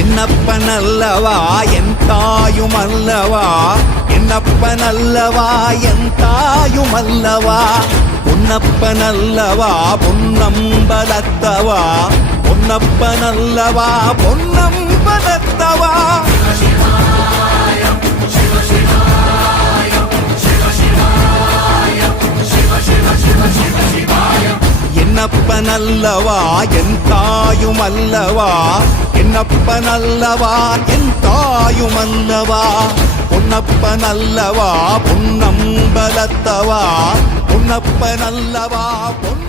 என்னப்பனல்லவா என் தாயுமல்லவா, என்னப்பனல்லவா என் தாயுமல்லவா, பொன்னப்பனல்லவா பொன்னம்பலத்தவா, பொன்னப்பனல்லவா பொன்னம்பலத்தவா. என்னப்பனல்லவா என் தாயுமல்லவா, என்னப்பனல்லவா என் தாயுமல்லவா, பொன்னப்பனல்லவா பொன்னம்பலத்தவா, பொன்னப்பனல்லவா பொன்